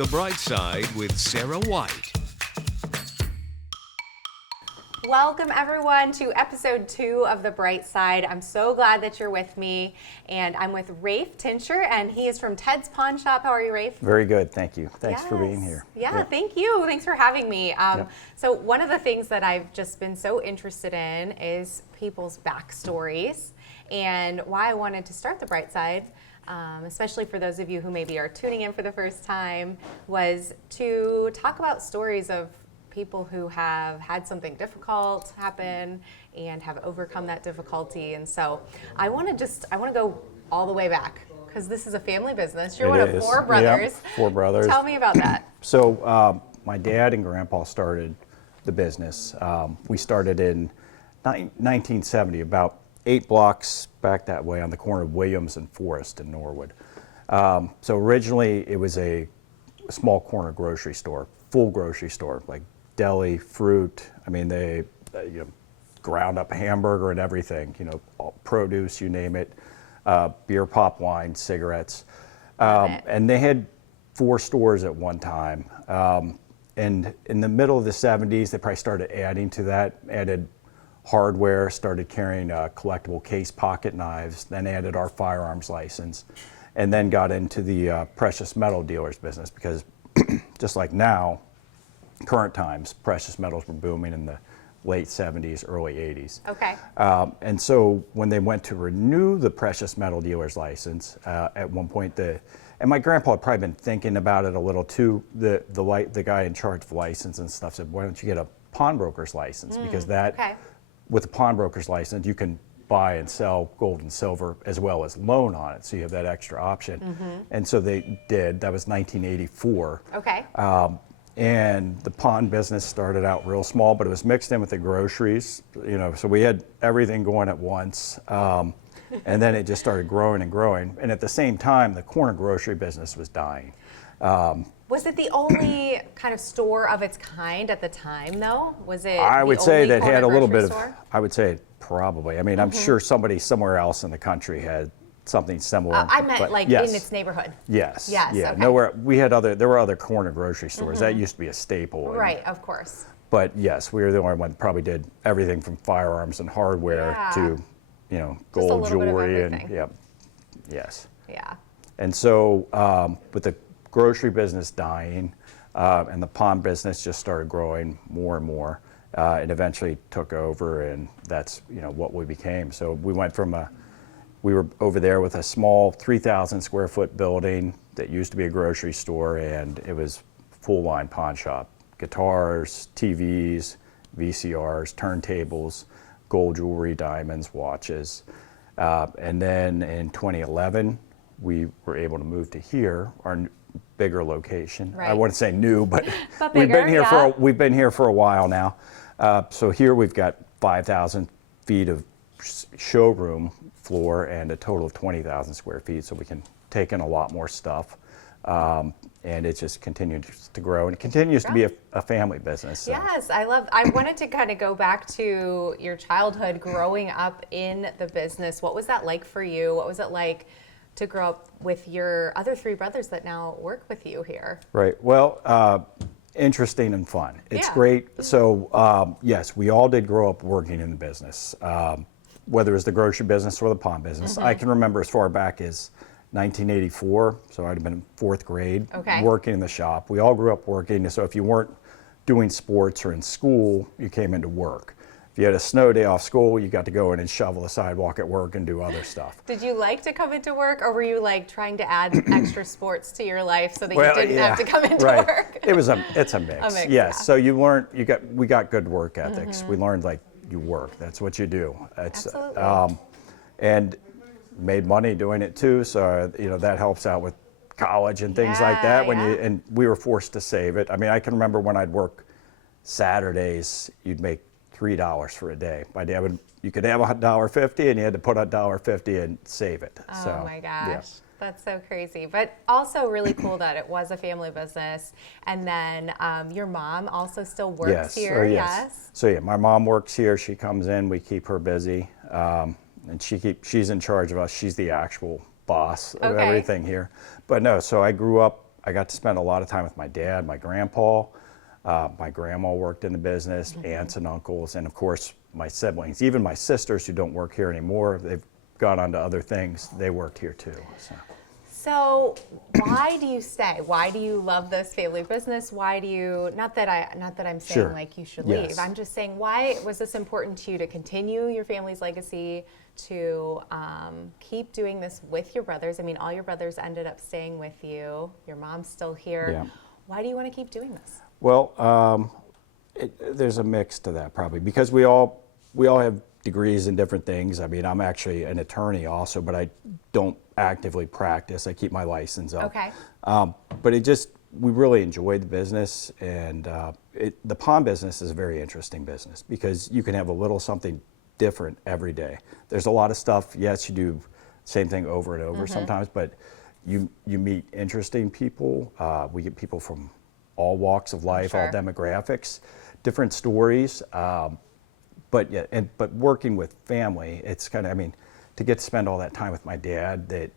The Bright Side with Sarah White. Welcome everyone to episode 2 of The Bright Side. I'm so glad that you're with me, and I'm with Raphael Tincher, and he is from Ted's Pawn Shop. How are you, Rafe? Very good, thank you. Thanks for being here. Yeah, thank you. Thanks for having me. So one of the things that I've just been so interested in is people's backstories, and why I wanted to start The Bright Side, especially for those of you who maybe are tuning in for the first time, was to talk about stories of people who have had something difficult happen and have overcome that difficulty. And so I want to go all the way back, because this is a family business. You're one of 4 brothers. Yep, 4 brothers. Tell me about that. So my dad and grandpa started the business. We started in 1970, about 8 blocks back that way on the corner of Williams and Forest in Norwood. So originally it was a small corner grocery store, full grocery store, like deli, fruit. I mean, they ground up hamburger and everything, all produce, you name it, beer, pop, wine, cigarettes. And they had 4 stores at one time. And in the middle of the 70s, they probably started adding to that, added hardware, started carrying collectible case pocket knives, then added our firearms license, and then got into the precious metal dealers business, because just like now, current times, precious metals were booming in the late 70s, early 80s. Okay. And so when they went to renew the precious metal dealer's license, at one point, and my grandpa had probably been thinking about it a little too, the guy in charge of license and stuff said, why don't you get a pawnbroker's license? Because with a pawnbroker's license, you can buy and sell gold and silver as well as loan on it, so you have that extra option. And so they did. That was 1984. Okay. And the pawn business started out real small, but it was mixed in with the groceries, so we had everything going at once. And then it just started growing and growing. And at the same time, the corner grocery business was dying. Was it the only kind of store of its kind at the time, though? Was it? I would say that had a little bit of, store? I would say probably. I mean, I'm sure somebody somewhere else in the country had something similar. I meant like in its neighborhood. Yes. Yes. Yeah. Okay. Nowhere. There were other corner grocery stores. That used to be a staple. Right. Of course. But yes, we were the only one that probably did everything from firearms and hardware to, gold jewelry and yes. Yeah. And so with the grocery business dying, and the pawn business just started growing more and more, it eventually took over, and that's what we became. So we went from we were over there with a small 3,000 square foot building that used to be a grocery store, and it was full line pawn shop. Guitars, TVs, VCRs, turntables, gold jewelry, diamonds, watches. And then in 2011, we were able to move to here, our bigger location. Right. I wouldn't say new, but, but we've bigger, we've been here for a while now. So here we've got 5,000 feet of showroom floor and a total of 20,000 square feet, so we can take in a lot more stuff. And it just continues to grow, and it continues to be a family business. So. Yes, I wanted to kind of go back to your childhood growing up in the business. What was that like for you? What was it like to grow up with your other 3 brothers that now work with you here? Right. Well, interesting and fun. It's great. So yes, we all did grow up working in the business, whether it was the grocery business or the pawn business. I can remember as far back as 1984, so I'd have been in 4th grade, working in the shop. We all grew up working, so if you weren't doing sports or in school, you came into work. If you had a snow day off school, you got to go in and shovel the sidewalk at work and do other stuff. Did you like to come into work, or were you like trying to add extra sports to your life so that you didn't have to come into work? It's a mix. A mix, yes. So we got good work ethics. We learned you work. That's what you do. Absolutely. And made money doing it too. So that helps out with college and things like that. And we were forced to save it. I mean, I can remember when I'd work Saturdays, you'd make $3 for a day. My dad you could have $1.50, and you had to put $1.50 and save it. Oh my gosh. That's so crazy, but also really cool that it was a family business. And then your mom also still works here. Yes. So my mom works here. She comes in. We keep her busy, and she's in charge of us. She's the actual boss of everything here. But no, so I grew up I got to spend a lot of time with my dad, my grandpa, my grandma worked in the business, aunts and uncles, and of course my siblings, even my sisters who don't work here anymore. They've gone on to other things. They worked here too. So why do you stay? Why do you love this family business? Why do you, not that I'm saying Sure. like you should Yes. leave. I'm just saying, why was this important to you to continue your family's legacy, to keep doing this with your brothers? I mean, all your brothers ended up staying with you. Your mom's still here. Yeah. Why do you want to keep doing this? Well, there's a mix to that probably, because we all have degrees in different things. I mean, I'm actually an attorney also, but I don't actively practice. I keep my license up. Okay. But we really enjoyed the business, and the pawn business is a very interesting business because you can have a little something different every day. There's a lot of stuff, yes, you do same thing over and over sometimes, but you meet interesting people. We get people from all walks of life, all demographics, different stories. But working with family, it's kind of, I mean, to get to spend all that time with my dad, that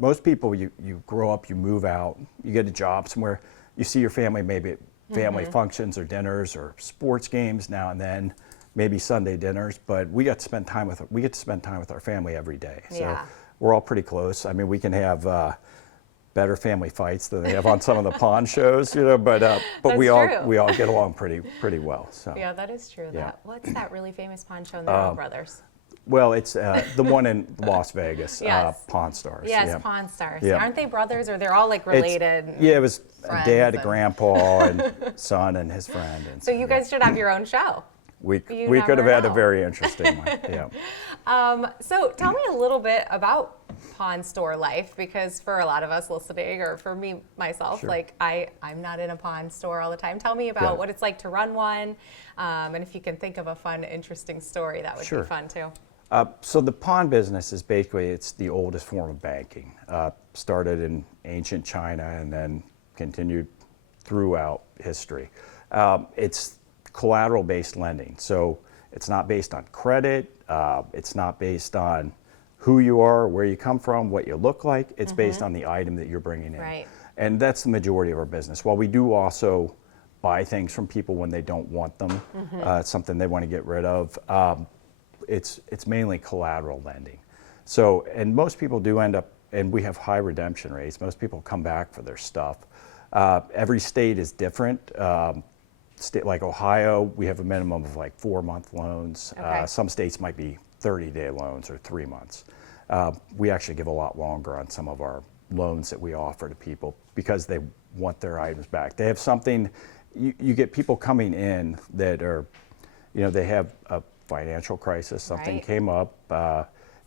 most people, you grow up, you move out, you get a job somewhere, you see your family maybe at family functions or dinners or sports games now and then, maybe Sunday dinners, but we get to spend time with our family every day. So we're all pretty close. I mean, we can have better family fights than they have on some of the pawn shows, you know, but we all get along pretty well. So Yeah, that is true. Yeah. What's that really famous pawn show? And they're all brothers. well, it's the one in Las Vegas, Yes. Pawn Stars. Yes, yeah. Pawn Stars. Yeah. Aren't they brothers, or they're all like related? Yeah, it was a friends dad, a and- grandpa, and son, and his friend. And So you guys should have your own show. we you could have never had a know. very interesting one. Yeah. So tell me a little bit about pawn store life, because for a lot of us listening, or for me myself, Sure. like I'm not in a pawn store all the time. Tell me about Yeah. what it's like to run one, and if you can think of a fun, interesting story, that would Sure. be fun too. So the pawn business is basically, it's the oldest form of banking. Started in ancient China and then continued throughout history. It's collateral-based lending, so it's not based on credit. It's not based on who you are, where you come from, what you look like. It's based on the item that you're bringing in. Right. And that's the majority of our business. While we do also buy things from people when they don't want them, it's something they want to get rid of, it's mainly collateral lending. So, and most people do end up, and we have high redemption rates. Most people come back for their stuff. Every state is different. State like Ohio, we have a minimum of like 4-month loans. Okay. Some states might be 30-day loans or 3 months. We actually give a lot longer on some of our loans that we offer to people because they want their items back. They have something, you get people coming in that are, you know, they have a financial crisis, something Right. came up,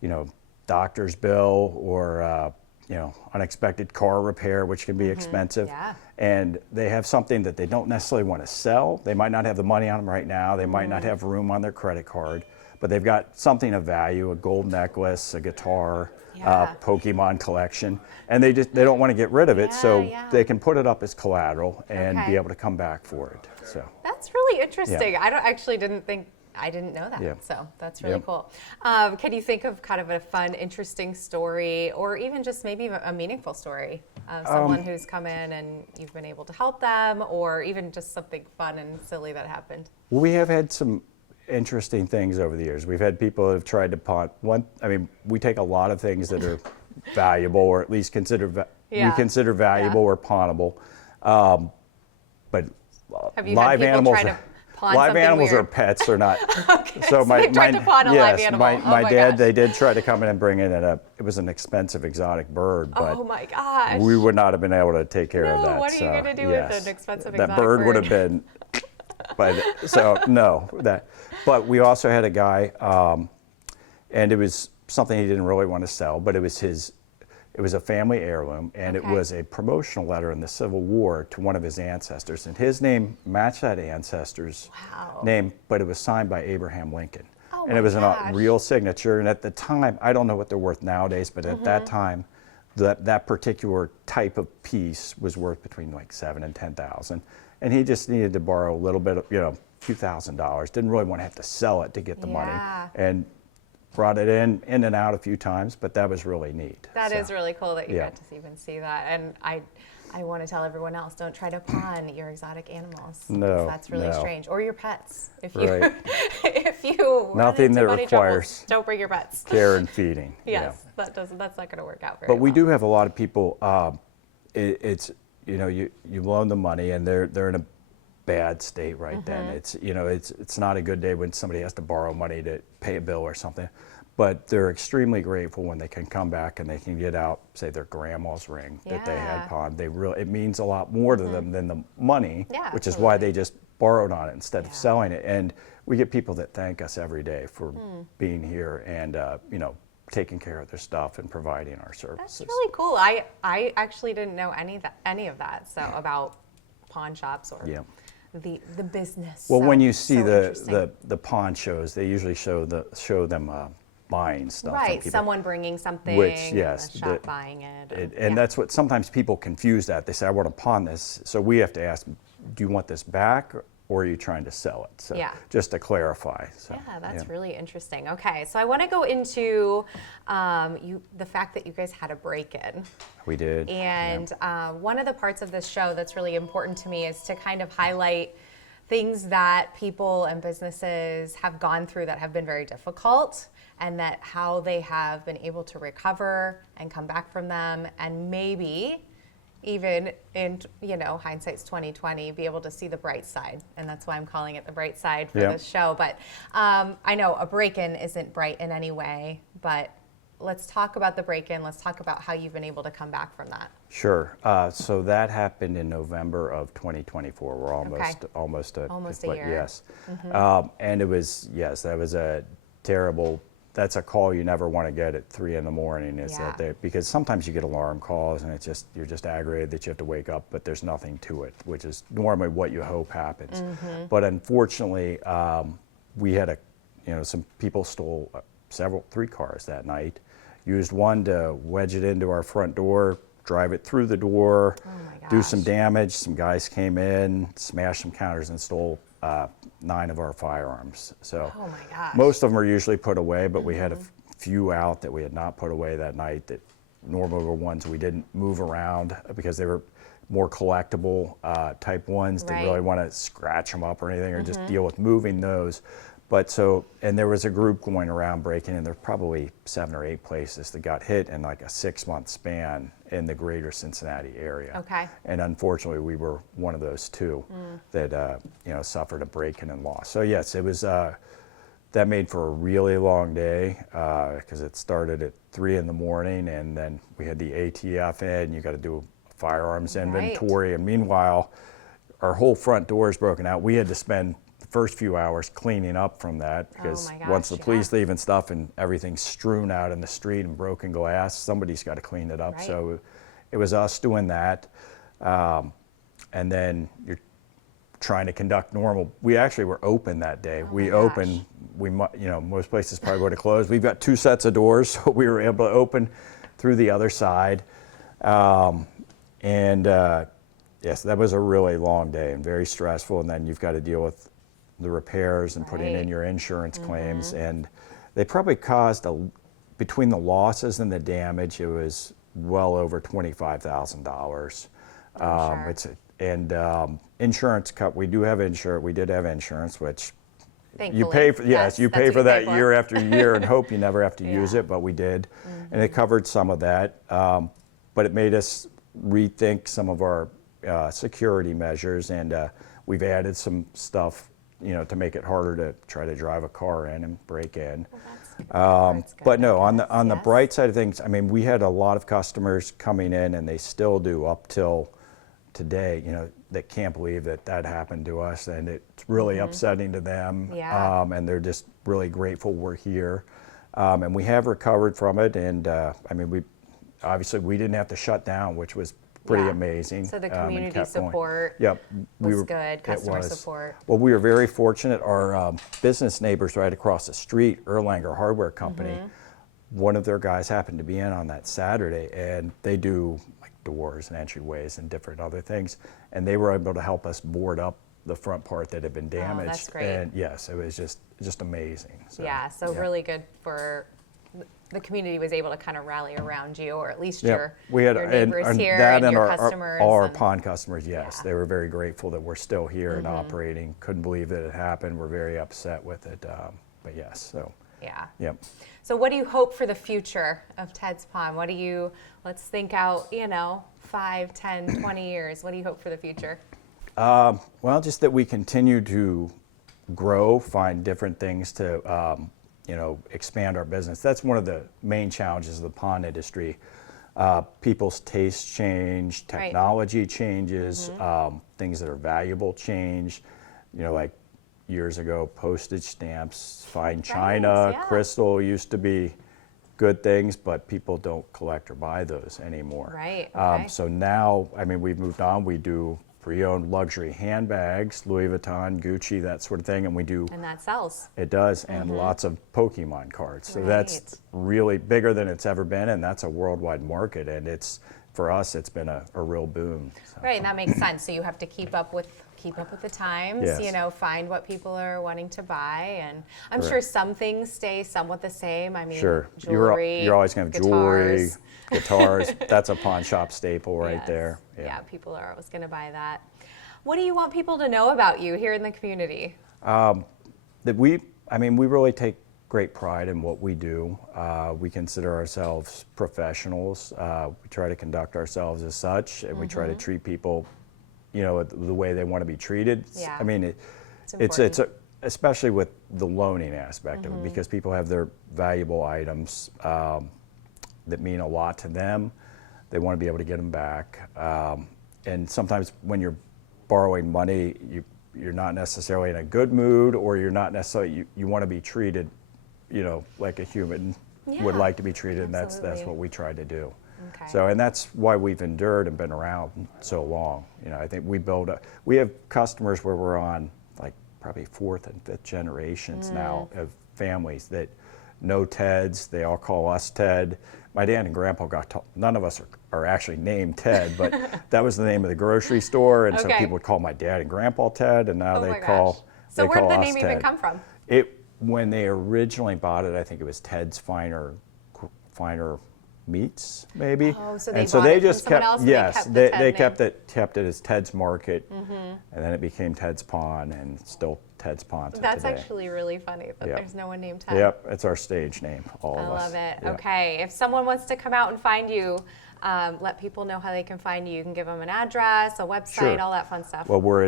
you know, doctor's bill or, you know, unexpected car repair, which can be expensive. Yeah. And they have something that they don't necessarily want to sell. They might not have the money on them right now. They might not have room on their credit card, but they've got something of value, a gold necklace, a guitar, Yeah. Pokemon collection, and they don't want to get rid of it, so Yeah. they can put it up as collateral and Okay. be able to come back for it. So. That's really interesting. I didn't know that. Yeah. So that's really Yep. cool. Can you think of kind of a fun, interesting story, or even just maybe a meaningful story of someone who's come in and you've been able to help them, or even just something fun and silly that happened? Well, we have had some interesting things over the years. We've had people that have tried to pawn we take a lot of things that are valuable, or at least we consider valuable or pawnable. But Have you live had people animals, try to pawn live something animals weird? are pets or not. Okay, so they tried to pawn a live animal. my Oh my dad, gosh. they did try to come in and bring in it was an expensive exotic bird, but Oh my gosh. we would not have been able to take care of No, that. what are you so, gonna do with yes. an expensive that exotic bird would bird? have been, but we also had a guy, and it was something he didn't really want to sell, but it was a family heirloom, and it Okay. was a promotional letter in the Civil War to one of his ancestors, and his name matched that ancestor's Wow. name, but it was signed by Abraham Lincoln. Oh and my it was gosh. a real signature, and at the time, I don't know what they're worth nowadays, but at that time, that particular type of piece was worth between like $7,000 and $10,000, and he just needed to borrow a little bit of, a few $1,000s. Didn't really want to have to sell it to get the money, Yeah. and brought it in and out a few times, but that was really neat. That So, is really cool that you yeah. got to even see that. And I I want to tell everyone else, don't try to pawn your exotic animals. No, 'cause that's really no. strange. Or your pets. If you, Right. if you Nothing run into that money requires troubles, don't bring your pets. care and feeding. Yes, that's not going to work out very But we well. do have a lot of people. It's you loan them money and they're in a bad state right then. It's not a good day when somebody has to borrow money to pay a bill or something. But they're extremely grateful when they can come back and they can get out, say, their grandma's ring that they had Yeah. pawned. It means a lot more to them than the money, Yeah, which is why absolutely. they just borrowed on it instead of Yeah. selling it. And we get people that thank us every day for being here and taking care of their stuff and providing our services. That's really cool. I actually didn't know any of that. So about pawn shops or Yeah. the business. Well, So- when you see so interesting. the pawn shows, they usually show them buying stuff. from Right, people. someone bringing something, Which, and yes, the shop the- buying it. And yeah. that's what sometimes people confuse that. They say, I want to pawn this. So we have to ask, do you want this back or are you trying to sell it? So Yeah. just to clarify. So, Yeah, that's really interesting. Okay, so I want to go into the fact that you guys had a break-in. We did. And one of the parts of this show that's really important to me is to kind of highlight things that people and businesses have gone through that have been very difficult, and that how they have been able to recover and come back from them, and maybe even in hindsight's 2020, be able to see the bright side. And that's why I'm calling it the bright side for Yeah. this show. But I know a break-in isn't bright in any way, but let's talk about the break-in. Let's talk about how you've been able to come back from that. Sure. So that happened in November of 2024. We're almost a year. Yes. And it was, that was a terrible, that's a call you never want to get at 3 in the morning, because sometimes you get alarm calls and you're just aggravated that you have to wake up, but there's nothing to it, which is normally what you hope happens. But unfortunately, we had some people stole 3 cars that night, used one to wedge it into our front door, drive it through the door, do some damage. Some guys came in, smashed some counters and stole 9 of our firearms. So Oh my gosh. most of them are usually put away, but we had a few out that we had not put away that night that normally were ones we didn't move around because they were more collectible type ones. They Right. really want to scratch them up or anything or just deal with moving those. But and there was a group going around breaking in. There's probably 7 or 8 places that got hit in like a 6-month span in the greater Cincinnati area. Okay. And unfortunately, we were one of those 2 that suffered a break-in and loss. So yes, it was. That made for a really long day because it started at 3 in the morning, and then we had the ATF in. You got to do a firearms inventory, and meanwhile, our whole front door is broken out. We had to spend the first few hours cleaning up from that because my gosh, once the yeah. police leave and stuff and everything's strewn out in the street and broken glass, somebody's got to clean it up. Right. So it was us doing that, and then you're trying to conduct normal. We actually were open that day. Oh We my opened. Most places probably would have closed. We've got 2 sets of doors, so we were able to open through the other side. Yes, that was a really long day and very stressful. And then you've got to deal with the repairs and putting in Right. your insurance claims. And they probably caused between the losses and the damage, it was well over $25,000. Sure. Insurance cut. We did have insurance, which Thankfully. you pay for. Yes, you That's pay what for that for. year after year and hope you never have to use Yeah. it, but we did, and it covered some of that. But it made us rethink some of our security measures, and we've added some stuff, to make it harder to try to drive a car in and break in. That's good, But no, I on guess, the yes. bright side of things, I mean, we had a lot of customers coming in, and they still do up till today, that can't believe that happened to us, and it's really upsetting to them. Yeah. And they're just really grateful we're here. And we have recovered from it, and we didn't have to shut down, which was pretty Yeah. amazing. So the and community kept going. support Yep, was good, it customer was. support. Well, we were very fortunate. Our business neighbors right across the street, Erlanger Hardware Company, one of their guys happened to be in on that Saturday, and they do like doors and entryways and different other things, and they were able to help us board up the front part that had been damaged. that's great. And yes, it was just amazing. So, Yeah, so yeah. really good for the community was able to kind of rally around you, or at least Yeah, we had your neighbors here that and your our, customers. all our and- pond customers, yes, Yeah. they were very grateful that we're still here and operating. Couldn't believe that it happened. We're very upset with it, but yes. So Yeah. yep. So what do you hope for the future of Ted's Pond? Let's think out, 5, 10, 20 years. What do you hope for the future? Well, just that we continue to grow, find different things to, expand our business. That's one of the main challenges of the pond industry. People's tastes change, Right. technology changes, things that are valuable change. Like years ago, postage stamps, fine china, yeah. crystal used to be good things, but people don't collect or buy those anymore. Right, okay. So now, we've moved on. We do pre-owned luxury handbags, Louis Vuitton, Gucci, that sort of thing, and we do. And that sells. It does, and lots of Pokemon cards. So Right. that's really bigger than it's ever been, and that's a worldwide market. And for us, it's been a real boom. So. Right, and that makes sense. So you have to keep up with the times, Yes. Find what people are wanting to buy. And I'm Correct. sure some things stay somewhat the same. Sure, Jewelry, you're always going to have jewelry, guitars. guitars. That's a pawn shop staple right Yes. there. Yeah, people are always going to buy that. What do you want people to know about you here in the community? That we really take great pride in what we do. We consider ourselves professionals. We try to conduct ourselves as such, and we try to treat people, the way they want to be treated. Yeah. It's important. especially with the loaning aspect of it, because people have their valuable items that mean a lot to them. They want to be able to get them back. And sometimes when you're borrowing money, you're not necessarily in a good mood, or you're not necessarily, you want to be treated, like a human would Yeah, like to be treated, and that's absolutely. what we try to do. Okay. So, and that's why we've endured and been around so long. I think we have customers where we're on like probably 4th and 5th generations now of families that know Ted's. They all call us Ted. My dad and grandpa none of us are actually named Ted, but that was the name of the grocery store, and so Okay. people would call my dad and grandpa Ted, and now Oh they my gosh. call So they where call did the us name even Ted. come from? When they originally bought it, I think it was Ted's Finer Meats, maybe. Oh, so they and bought it from just someone kept, else and they yes, kept the they Ted kept it as Ted's Market, and then it became Ted's Pond, and still Ted's Pond to That's today. actually really funny that Yep. there's no one named Ted. Yep, it's our stage name, all I of us. love it. Yeah. Okay, if someone wants to come out and find you, let people know how they can find you. You can give them an address, a website, Sure. all that fun stuff. Well, we're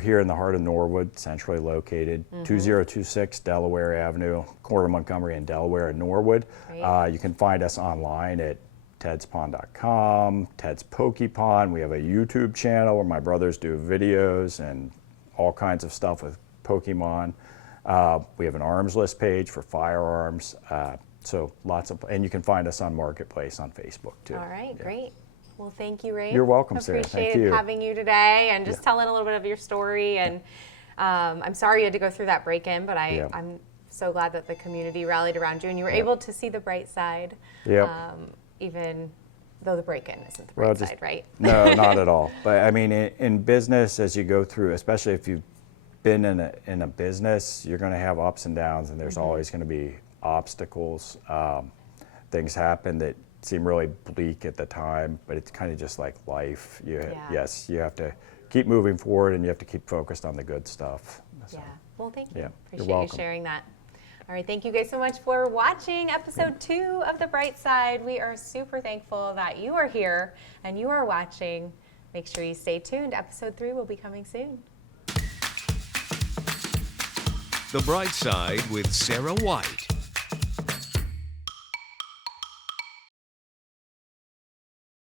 here in the heart of Norwood, centrally located, 2026 Delaware Avenue, corner of Montgomery and Delaware in Norwood. Great. You can find us online at tedspond.com, Ted's Pokepond. We have a YouTube channel where my brothers do videos and all kinds of stuff with Pokemon. We have an arms list page for firearms. So and you can find us on Marketplace on Facebook too. All right, Yeah. great. Well, thank you, Ray. You're welcome, Sarah. Thank Appreciated you. having you today and just telling a little bit of your story. And I'm sorry you had to go through that break-in, but Yeah. I'm so glad that the community rallied around you and you were able to see the bright side, Yep. even though the break-in isn't the Well, bright just- side, right? No, not at all. But in business, as you go through, especially if you've been in a business, you're going to have ups and downs, and there's always going to be obstacles. Things happen that seem really bleak at the time, but it's kind of just like life. Yes, you have to keep moving forward, and you have to keep focused on the good stuff. So, Yeah. Well, thank you. Yeah, you're Appreciate you welcome. sharing that. All right. Thank you guys so much for watching episode 2 of The Bright Side. We are super thankful that you are here and you are watching. Make sure you stay tuned. Episode 3 will be coming soon. The Bright Side with Sarah White.